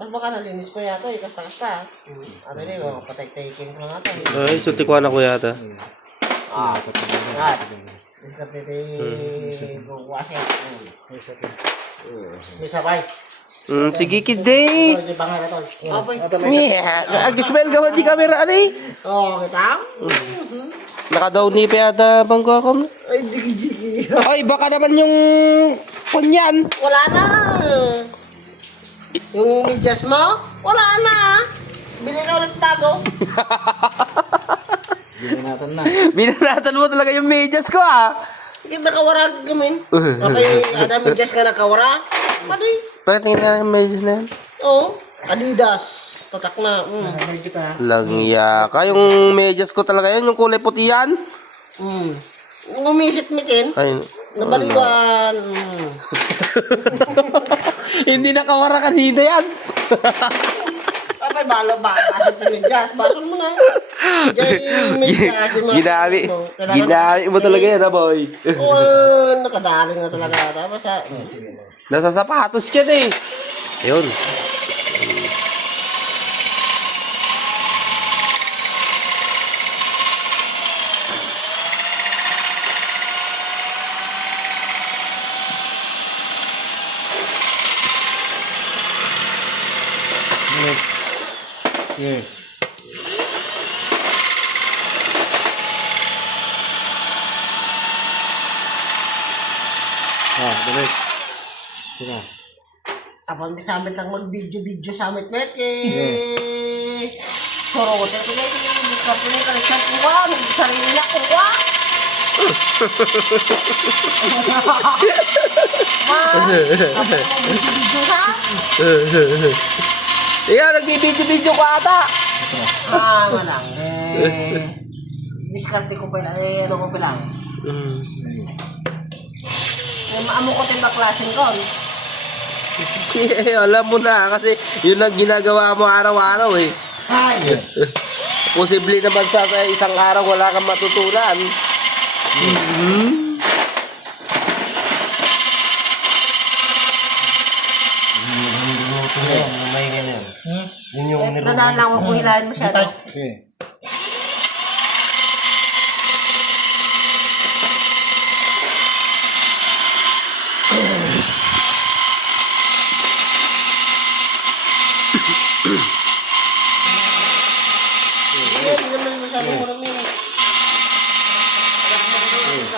Mas baka nalinis ko yata, kasta-kasta. Ano rin, patay-taking ko nga ito. Ay, sutikwan ako yata. At, isa pwede buwasin. May sabay. Sige, kidday. Ito, bangay na ito. Yeah, ag-smell ka di camera, ano eh? Oo, kita? Naka-down ni pa yata bang ko. Ay, digi-digi. Ay, baka naman yung kunyan. Wala na. Yung medyas mo, wala na. Bili na ulit bago. Binanatan mo talaga yung medyas ko ah. Hindi nakawara gamin. Okay, ada medyas ka nakawara. Pati. Patingin nga yung medyas na yan. Oo, Adidas. Tatak na. Langya ka. Yung medyas ko talaga yan, yung kulay puti yan. Umisit-mitin. Ay, Nabaliwan. hindi nakawara kanina yan. Abay, balo ba? Basit sa medyas. Basol mo na. Ginami mo talaga yan, ah, boy. Oo, nakadaling na talaga. Tapos, Nasa sapatos yan eh. Ayun. Yeah. Balik. Sira. Samit lang mag-video sa amit met eh. Sorote ko na yung buka ko na yung kareksyon ko ba? Sarili na ko ba? Mag-video ka? Iya, nagbibidyo-bidyo ko ata. Malang. Diskarte ko pa lang. Ano ko pa lang. Maamo ko din baklasin ko. Alam mo na kasi yun ang ginagawa mo araw-araw eh. Ay. Posible naman sa isang araw wala kang matutunan. May ganyan. Yun yung Dadaan lang ako hilahin masyado. Okay.